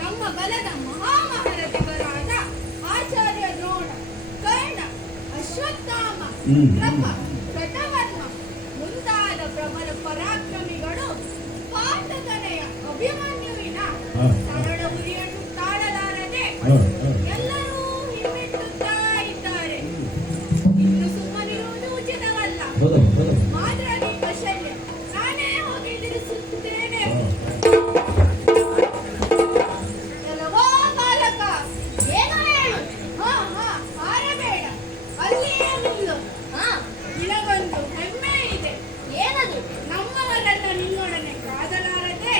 ನಮ್ಮ ಬಲದ ಮಹಾಮಹಾರಥಿಗಳಾದ ಆಚಾರ್ಯ ದ್ರೋಣ, ಕರ್ಣ, ಅಶ್ವತ್ಥಾಮ, ಕೃಪ, ಕೃತವರ್ಮ ಮುಂತಾದ ಪ್ರಬಲ ಪರಾಕ್ರಮಿಗಳು ಪಾಂಡತನೆಯ ಅಭಿಮನ್ಯುವಿನ ಸರಳ ಉರಿಯನ್ನು ತಾಳಲಾರದೆ ಎಲ್ಲರೂ ಹಿಮ್ಮೆಟ್ಟುತ್ತಾ ಇದ್ದಾರೆ. ಇನ್ನು ಸುಮ್ಮನಿರುವುದು ಉಚಿತವಲ್ಲ. ಮಾದ್ರದೀಪ ಶಲ್ಯ ನಾನೇ ಹೋಗಿ ತಿಳಿಸುತ್ತೇನೆ. ಕೆಲವೋ ಬಾಲಕ, ಏನು ಹೇಳು? ಹಾರಬೇಡ, ಅಲ್ಲಿಯೇ ನಿಲ್ಲು. ನಿನಗೊಂದು ಹೆಮ್ಮೆ ಇದೆ. ಏನದು? ನಮ್ಮವರೆಲ್ಲ ನಿನ್ನೊಡನೆ ಕಾದಲಾರದೆ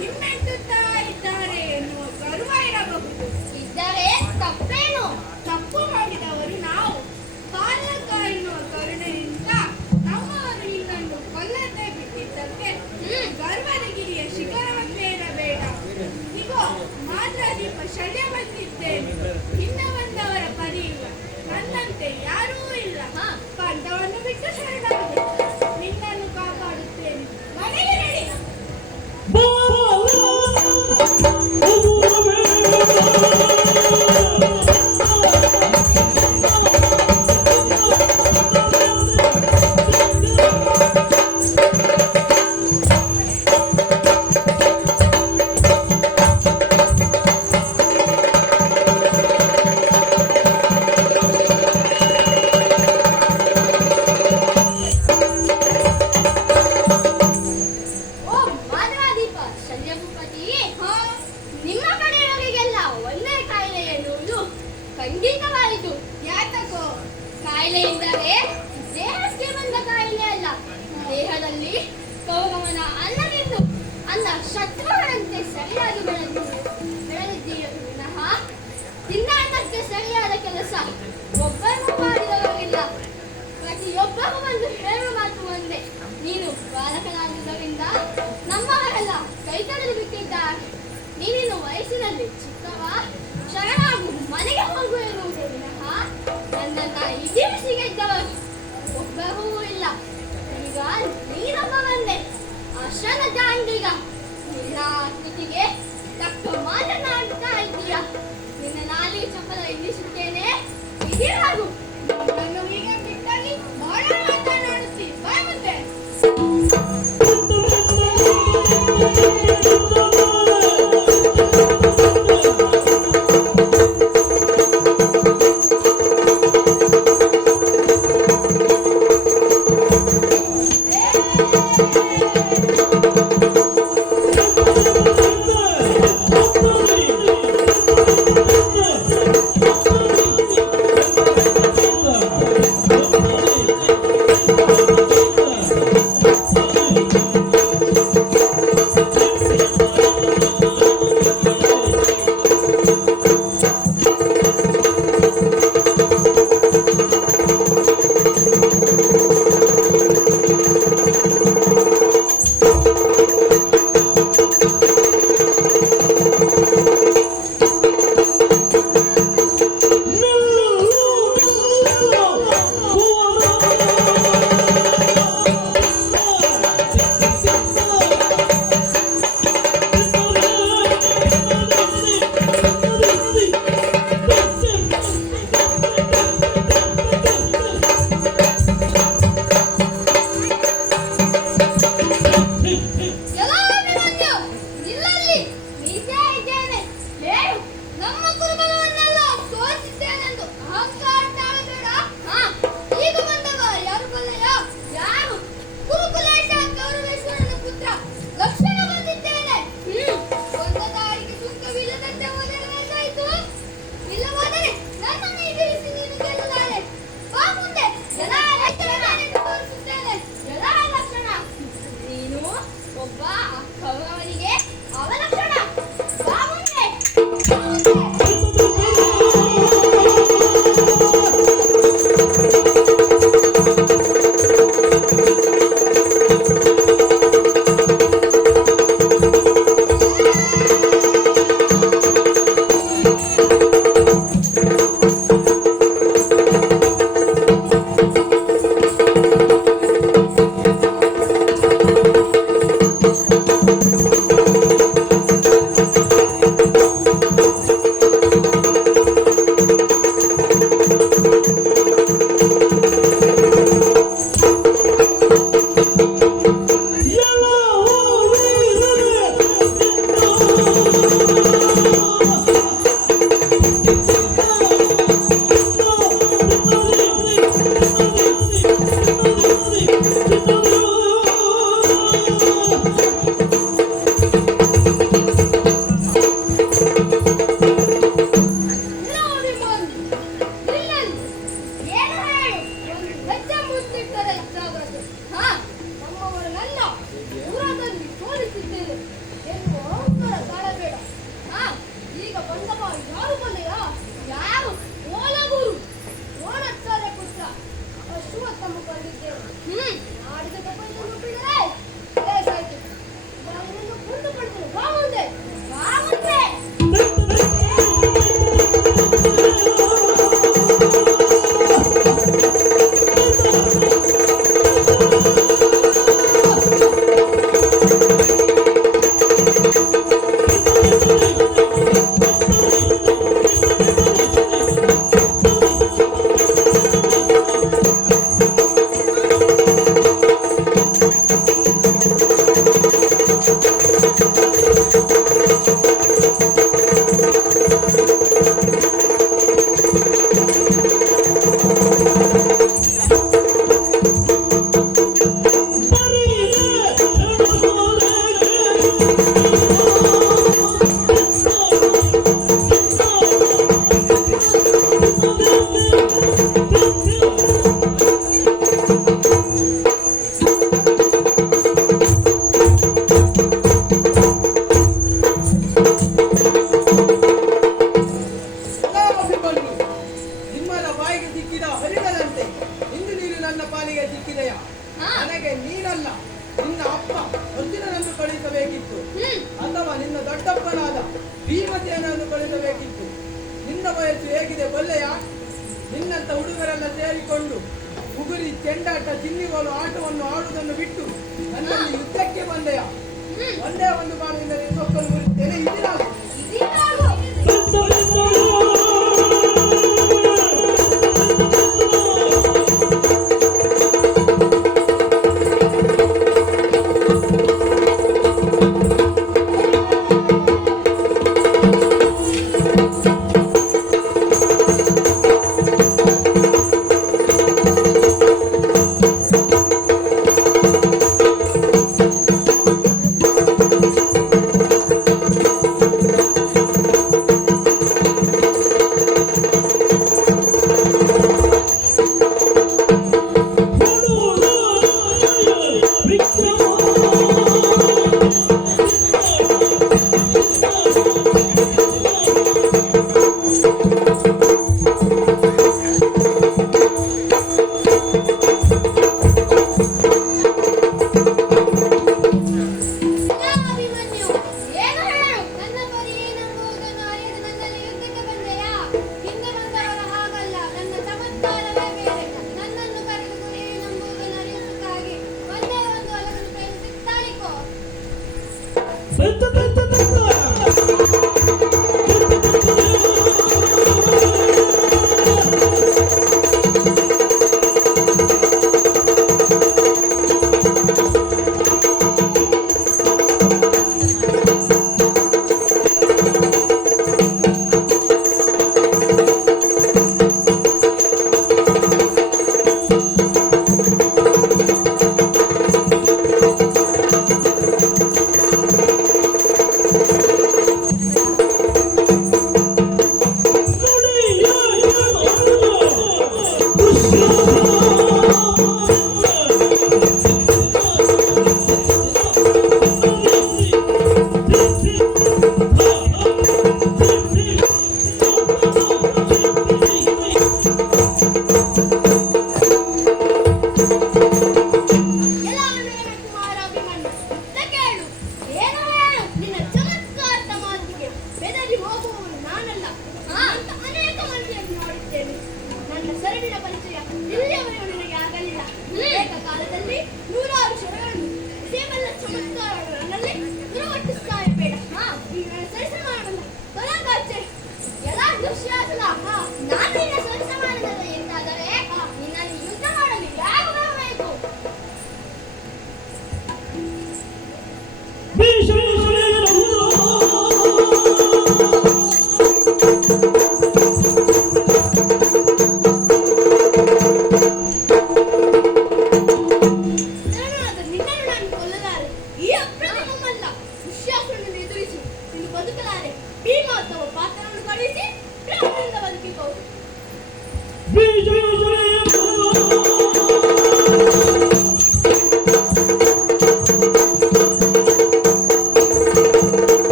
ಹಿಮ್ಮೆಟ್ಟುತ್ತಾ ಇದ್ದಾರೆ ಎನ್ನುವ ಗರ್ವ ಇರಬಹುದು. ಇದ್ದರೆ ತಪ್ಪೇನು? ತಪ್ಪು ಮಾಡಿದವರು ನಾವು. ಬಾಲಕ ಎನ್ನುವ ಕರುಣೆಯಿಂದ ನಮ್ಮವರು ನಿನ್ನನ್ನು ಕೊಲ್ಲದೆ ಬಿಟ್ಟಿದ್ದಕ್ಕೆ ಗರ್ವದ ಗಿರಿಯ ಶಿಖರವನ್ನೇರಬೇಡ. ಇಗೋ ಮಾದ್ರದೀಪ ಶಲ್ಯ ಬಂದಿದ್ದೇನೆ. ಇನ್ನ ಬಂದವರ ಪರಿ ಇಲ್ಲ. ನನ್ನಂತೆ ಯಾರೂ ಇಲ್ಲ. ಪಂಥವನ್ನು ಬಿಟ್ಟು ಶರಣಾಗಿದೆ. ನಿನ್ನನ್ನು ಕಾಪಾಡುತ್ತೇನೆ. ಮನೆಗೆ ನಡಿ. ನಿಮ್ಮ ಕಡೆಯವರಿಗೆಲ್ಲ ಒಂದೇ ಕಾಯಿಲೆ ಎನ್ನುವುದು ಖಂಡಿತವಾಯಿತು. ಯಾತಕೋ? ಕಾಯಿಲೆ ಎಂದರೆ ದೇಹಕ್ಕೆ ಬಂದ ಕಾಯಿಲೆ ಅಲ್ಲ. ದೇಹದಲ್ಲಿ ಕೌರವನ ಅನ್ನವಿದ್ದು ಅನ್ನ ಶತ್ರುಗಳಂತೆ ಸರಿಯಾಗಿ ಬೆಳೆದಿದ್ದೀಯ ವಿನಃ ತಿನ್ನಕ್ಕೆ ಸರಿಯಾದ ಕೆಲಸ ಒಬ್ಬರು ಮಾಡಿದವರಿಲ್ಲ. ಪ್ರತಿಯೊಬ್ಬರು ಒಂದು ಹೇಳುವ ಮಾತು ಒಂದೇ: ನೀನು ಬಾಲಕನಾಗಿದ್ದರಿಂದ ನಮ್ಮವರೆಲ್ಲ ಕೈ ತೊಳೆದು ಬಿಟ್ಟಿದ್ದಾರೆ. ನೀನಿನ್ನು ವಯಸ್ಸಿನಲ್ಲಿ ಚಿಕ್ಕವ, ಶರಣಾಗು, ಮನೆಗೆ ಹೋಗು ಎನ್ನುವುದೇ ವಿನಃ ನನ್ನನ್ನ ಇಡೀ ಸಿಗೆದ್ದವರು ಒಬ್ಬರೂ ಇಲ್ಲ. ಈಗ ನೀನೊಬ್ಬ ಬಂದೆ ಅಶನ ದಾಂಡಿಗ. ನಿನ್ನ ಸ್ಥಿತಿಗೆ ತಕ್ಕ ಮಾತನಾಡ್ತಾ ಇದ್ದೀಯ. ನಿನ್ನ ನಾಲಿಗೆ ಚಪ್ಪಲ ಎನ್ನಿಸುತ್ತೇನೆ. ಇದಿರಾಗು. ನಾನು ಈಗ ಬಿಟ್ಟಾಗಿ ಬಹಳ ಮಾತನಾಡುತ್ತೀನಿ. ಬಾಯ್ ಮುಂದೆ.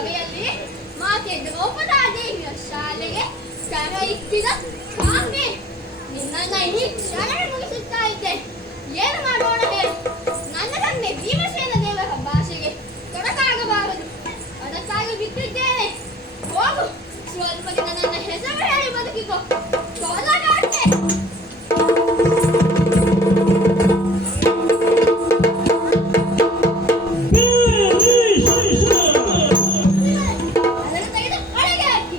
ಸಭೆಯಲ್ಲಿ ಮಾತೆ ದ್ರೌಪದಾದೇವಿಯ ಶಾಲೆಗೆ ಕರ ಇಟ್ಟಿದ ಕಾವ್ಯ ನಿನ್ನನ್ನ ಈ ಕ್ಷಣವೇ ಮುಗಿಸುತ್ತಾ ಇದ್ದೆ. ಏನು ಮಾಡೋಣ ಹೇಳು? ನನ್ನ ತಂದೆ ಭೀಮಸೇನ ದೇವರ ಭಾಷೆಗೆ ತೊಡಕಾಗಬಾರದು, ಅದಕ್ಕಾಗಿ ಬಿಟ್ಟಿದ್ದೇನೆ. ಹೋಗು, ಸ್ವಲ್ಪ ದಿನ ನನ್ನ ಹೆಸರು ಹೇಳಿ ಬದುಕಿಕೋ. ತೊಲಗಾಟೆ. ಅದನ್ನು ತೆಗೆದು ಒಳಗೆ ಹಾಕಿ.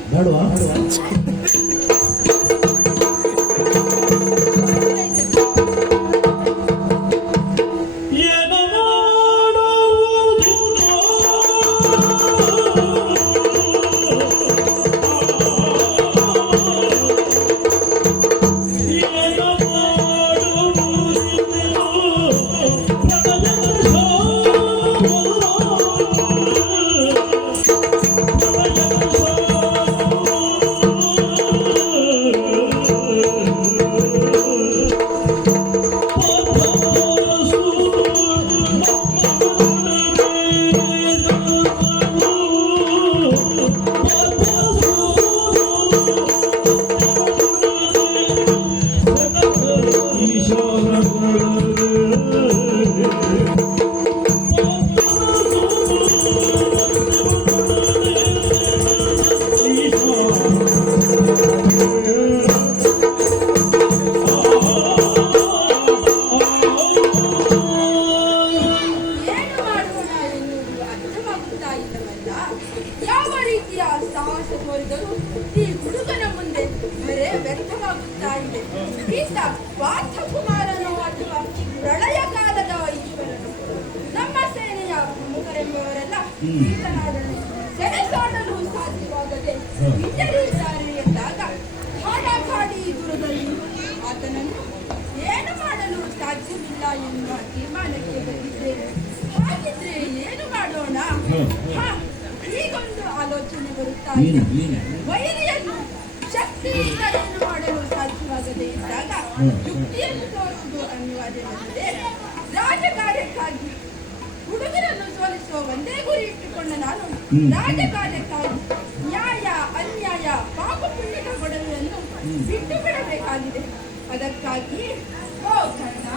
ಯಾವ ರೀತಿಯ ಸಾಹಸ ತೋರಿದರೂ ಈ ಹುಡುಗನ ಮುಂದೆ ಬರೇ ವ್ಯಕ್ತವಾಗುತ್ತಾ ಇದೆ. ಈತ ಪಾರ್ಥಕುಮಾರನೋ ಅಥವಾ ಪ್ರಳಯ ಕಾಲದ ಈಶ್ವರನು? ನಮ್ಮ ಸೇನೆಯ ಪ್ರಮುಖರೆಂಬವರೆಲ್ಲ ಈತನಾಡಲು ಸೆಣಸಾಡಲು ಸಾಧ್ಯವಾಗದೆ ಹಿಂಜರಿದ್ದಾರೆ ಎಂದಾಗ ಹಾಡಾಕಾಡಿ ದೂರದಲ್ಲಿ ಆತನನ್ನು ಏನು ಮಾಡಲು ಸಾಧ್ಯವಿಲ್ಲ ಎನ್ನುವ ತೀರ್ಮಾನಕ್ಕೆ ಬಂದಿದ್ದೇನೆ. ಹಾಗಿದ್ರೆ ಏನು ಮಾಡೋಣ? ಹೀಗೊಂದು ಆಲೋಚನೆ ಬರುತ್ತಾ ಇದೆ. ವೈರಿಯನ್ನು ಶಕ್ತಿಯಿಂದ ಏನು ಮಾಡಲು ಸಾಧ್ಯವಾಗದೆ ಇದ್ದಾಗ ಯುಕ್ತಿಯನ್ನು ತೋರುವುದು ಅನಿವಾರ್ಯವಾಗಿದೆ. ರಾಜಕಾರ್ಯಕ್ಕಾಗಿ ಹುಡುಗರನ್ನು ಸೋಲಿಸುವ ಒಂದೇ ಗುರಿ ಇಟ್ಟುಕೊಂಡ ನಾನು ರಾಜಕಾರ್ಯಕ್ಕಾಗಿ ನ್ಯಾಯ ಅನ್ಯಾಯ ಪಾಪ ಪುಣ್ಯದ ಗೊಡವೆಯನ್ನು ಬಿಟ್ಟು ಬಿಡಬೇಕಾಗಿದೆ. ಅದಕ್ಕಾಗಿ ಓ ಕರ್ಣ,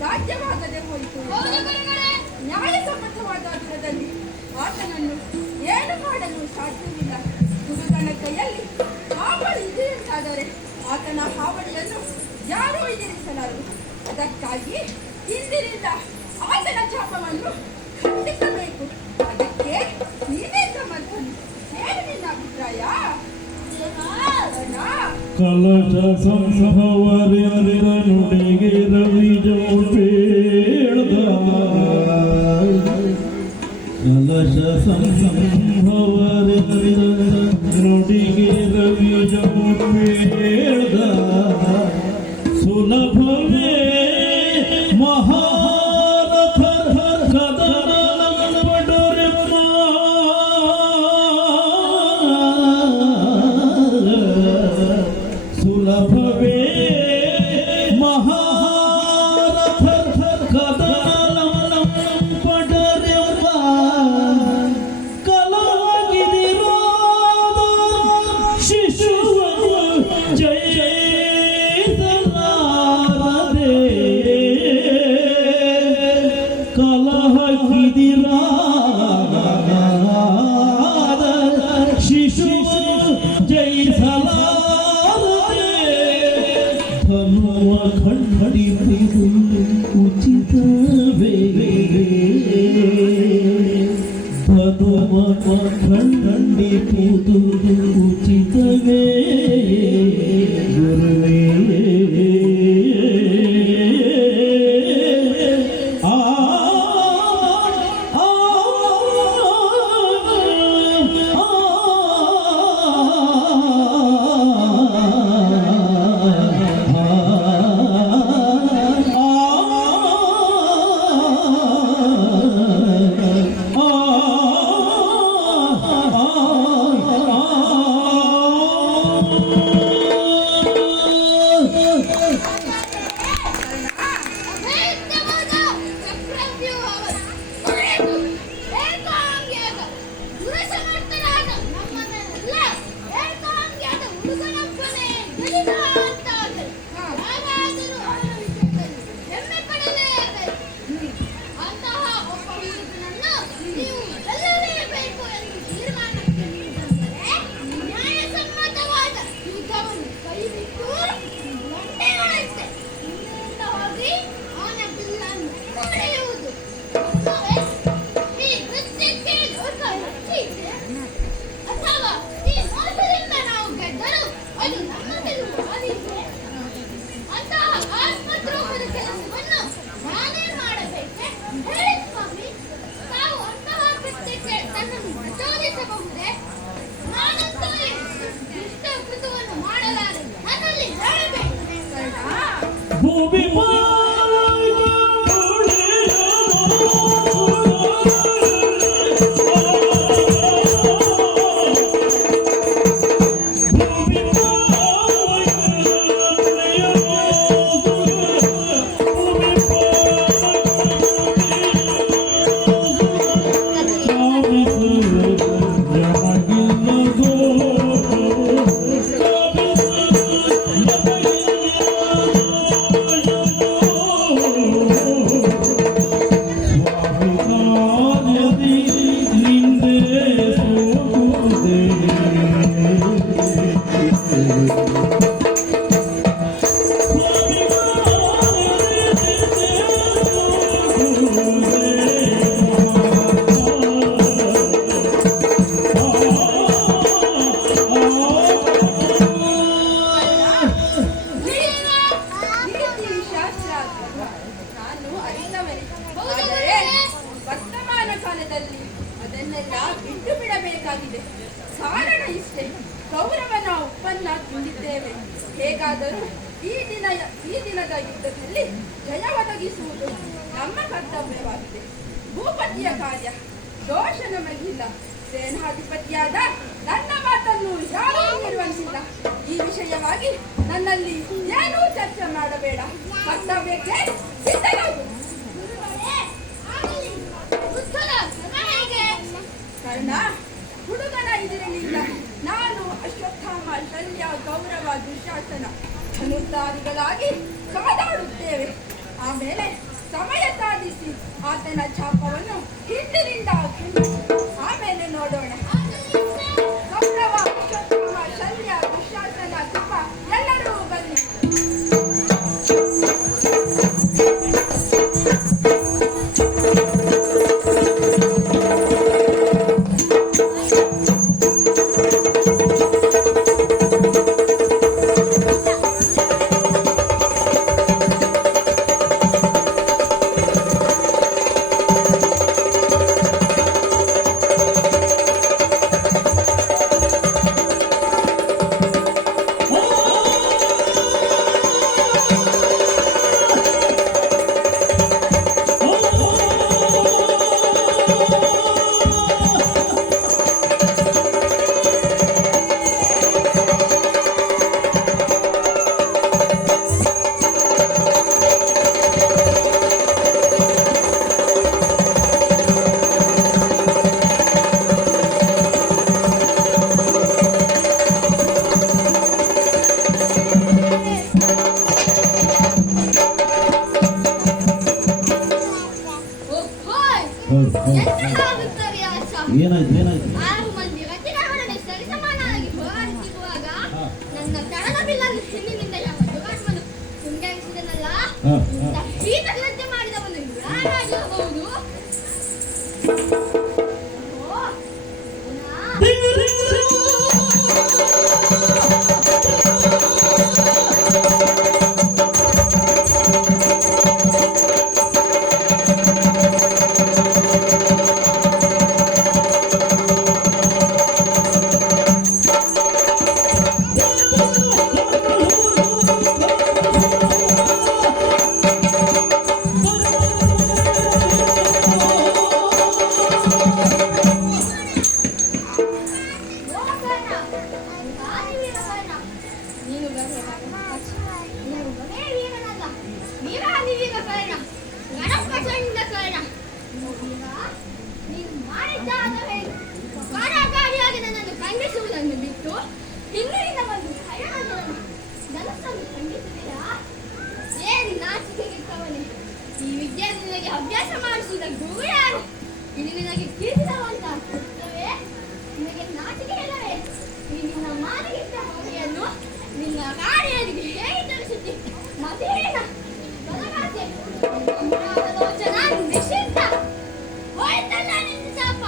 ಸಾಧ್ಯವಾಗದೆ ಹೋಯಿತು. ನ್ಯಾಯಸಮ್ಮತವಾದ ದೂರದಲ್ಲಿ ಆತನನ್ನು ಏನು ಮಾಡಲು ಸಾಧ್ಯವಿಲ್ಲ. ಹುಡುಗನ ಕೈಯಲ್ಲಿ ಹಾವಳಿ ಇದೆಯಂತಾದರೆ ಆತನ ಹಾವಳಿಯನ್ನು ಯಾರೂ ಎದುರಿಸಲಾರರು. ಅದಕ್ಕಾಗಿ ಇಂದಿನಿಂದ ಆತನ ಚಾಪವನ್ನು ಖಂಡಿಸಬೇಕು. ಅದಕ್ಕೆ ನೀನೇ ಸಮರ್ಥನೆ. ಏನು ನಿನ್ನ ಅಭಿಪ್ರಾಯ? ಕಲಶ ಸಂಭವರಿದ ನುಡಿಗೆ ರವಿಜೋಪೇಳ್ದ ಕಲಶ ಸಂಭವರಿದ ನುಡಿಗೆ ರವಿಜೋಪೇಳ್ದ ಸುಲಭವೇ ಮಹಾರಥ ಕದನ ಪಡರೆಮ್ಮ ಸುಲಭವೇ ಪಡಿವುದು ಉಚಿತವೇ ಧನುಮ ಖಂಡಿಸುವುದು ಉಚಿತವೇ ಗುರುವೇ ಆ ಆ ಅಭೇದ್ಯವಾದ ಚಕ್ರವ್ಯೂಹವನ್ನು ತೊರೆದು ಏಕಾಂಗಿಯಾದ ದುರಸಮರ್ಥನಾದ ನಮ್ಮನ್ನೆಲ್ಲ ಏಕಾಂಗಿಯಾದ ಹುಡುಗನೊಬ್ಬನೇ ಗೆಲ್ಲಿದ ಅಂತಾದರೆ ಯಾರಾದರೂ ಅವನ ವಿಷಯದಲ್ಲಿ ಹೆಮ್ಮೆ ಪಡಲೇಬೇಕು. ಅಂತಹ ಒಬ್ಬ ಹುಡುಗನನ್ನು ನೀವು ಗೆಲ್ಲಲೇಬೇಕು ಎಂದು ತೀರ್ಮಾನಕ್ಕೆ ಬಂದರೆ ನ್ಯಾಯಸಮ್ಮತವಾದ ಯುದ್ಧವನ್ನು ಕೈಬಿಟ್ಟು ಒಂಟೆಗಳಂತೆ ಹಿಂದಿನಿಂದ ಹೋಗಿ ಅವನ ಬಿಲ್ಲನ್ನು ಹೊಡೆಯುವುದು. ಅಲ್ಲವೇ ಈ ನೃತ್ಯಕ್ಕೆ ಲೋಕ ಹೆಚ್ಚಿದೆ. ಅಥವಾ ಈ ಮೋಸದಿಂದ ನಾವು ಗೆದ್ದರೂ ಅದು ನಮ್ಮ ಗೆಲುವು ಆದೀತೆ. ಅಂತಹ ಆತ್ಮದ್ರೋಹದ ಕೆಲಸವನ್ನು ನಾನೇ ಮಾಡಬೇಕೆ? ಹೇಳಿ ಸ್ವಾಮಿ, ತಾವು ಅಂತಹ ಕೃತ್ಯಕ್ಕೆ ತನ್ನನ್ನು ಪ್ರಚೋದಿಸಬಹುದೇ? ನಾನಂತೂ ಈ ದುಷ್ಟ ಕೃತವನ್ನು ಮಾಡಲಾರೆ. ನನ್ನಲ್ಲಿ ಹೇಳಬೇಕು. ಭೂಮಿ ನೀತಿ ಶಾಸ್ತ್ರ ನಾನು ಅರಿತವನೇ. ಆದರೆ ವರ್ತಮಾನ ಕಾಲದಲ್ಲಿ ಅದನ್ನೆಲ್ಲ ಬಿಟ್ಟು ಬಿಡಬೇಕಾಗಿದೆ. ಕಾರಣ ಇಷ್ಟೇ, ಕೌರವನ ಉಪ್ಪನ್ನ ತಿಂದಿದ್ದೇವೆ. ಹೇಗಾದರೂ ಈ ದಿನದ ಯುದ್ಧದಲ್ಲಿ ಜಯ ಒದಗಿಸುವುದು ನಮ್ಮ ಕರ್ತವ್ಯವಾಗಿದೆ. ಭೂಪತಿಯ ಕಾರ್ಯ ದೋಷ ನಮಗಿಲ್ಲ. ಸೇನಾಧಿಪತಿಯಾದ ನನ್ನ ಮಾತನ್ನು ಯಾರೂ ನಿರ್ವಹಿಸಿಲ್ಲ. ಈ ವಿಷಯವಾಗಿ ನನ್ನಲ್ಲಿ ಏನೂ ಚರ್ಚೆ ಮಾಡಬೇಡ. ಕರ್ತವ್ಯಕ್ಕೆ ಸಿದ್ಧರಾಗು. ಗುರುಗಳೇ, ಆಗಲಿ. ಬುದ್ಧನ ಕ್ರಮ ಹೇಗೆ? ಕರ್ಣ, ಹುಡುಗನ ಎದುರಿನಿಂದ ನಾನು ಅಶ್ವತ್ಥಾಮ, ಶಲ್ಯ, ಗೌರವ, ದುಶ್ಯಾಸನ ಅನುದಾರಿಗಳಾಗಿ ಕಾದಾಡುತ್ತೇವೆ. ಆಮೇಲೆ ಸಮಯ ಸಾಧಿಸಿ ಆತನ ಛಾಪವನ್ನು ಹಿಂದಿನಿಂದ ಆಮೇಲೆ ನೋಡೋಣ. ಗೌರವ, ಅಶ್ವತ್ಥಾಮ, ಶಲ್ಯ, ದುಶ್ಯಾಸನ, ಕೃಪ ಎಲ್ಲರೂ ಬನ್ನಿ. ಏನಾಯ್ತು ಏನಾಯ್ತು? 6 ಮಂದಿ ರಥಿಗಳೊಡನೆ ಸರಿಸಮಾನವಾಗಿ ಹೋರಾಡುತ್ತಿರುವಾಗ ನನ್ನ ತಳದ ಬಿಲ್ಲನ್ನು ಹಿಂದಿನಿಂದ ಯಾವ ದುರಾತ್ಮನು ತುಂಡರಿಸಿದನಲ್ಲ, ಇಂಥ ಕೃತ್ಯ ಮಾಡಿದವನು ಯಾರಾಗಿರಬಹುದು? ಓ, ಅಭ್ಯಾಸ ಮಾಡಿಸಿದ ಗುರು ಯಾರು? ಇದು ನಿನಗೆ ಕೀರ್ತಿಸುವಂತ ಕೃತ್ಯವೇ? ನಿನಗೆ ನಾಚಿಕೆ ಇಲ್ಲವೇ? ಈ ನಿನ್ನ ಮಾನಗಿದ್ದ ಹೊಗೆಯನ್ನು ನಿನ್ನ ಕಾರ್ಯರಿಗೆ ಹೇಗೆ ತಿಳಿಸುತ್ತಿ? ಮತೇನ ಬಲಗಾಸೆ ಅಪರಾಧಲೋಚನ ನಿಷಿದ್ಧ ಹೋಯ್ತಲ್ಲ ನಿನ್ನ ಶಾಪ.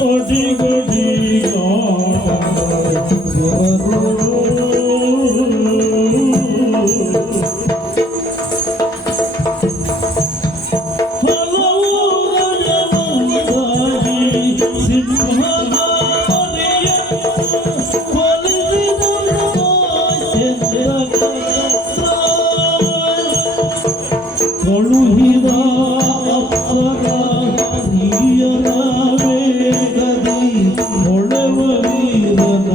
ಒಡಿ ಗೊಡಿ ಕಳುಹಿದ ಅಪ್ಪರ ಹಿರಿಯರ ವೇಗದಿ ಹೊಳೆವ ವೀರನ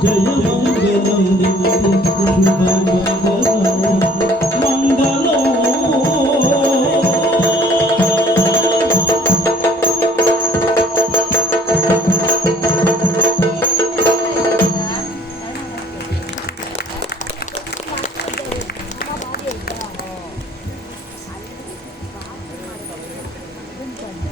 ಜಯ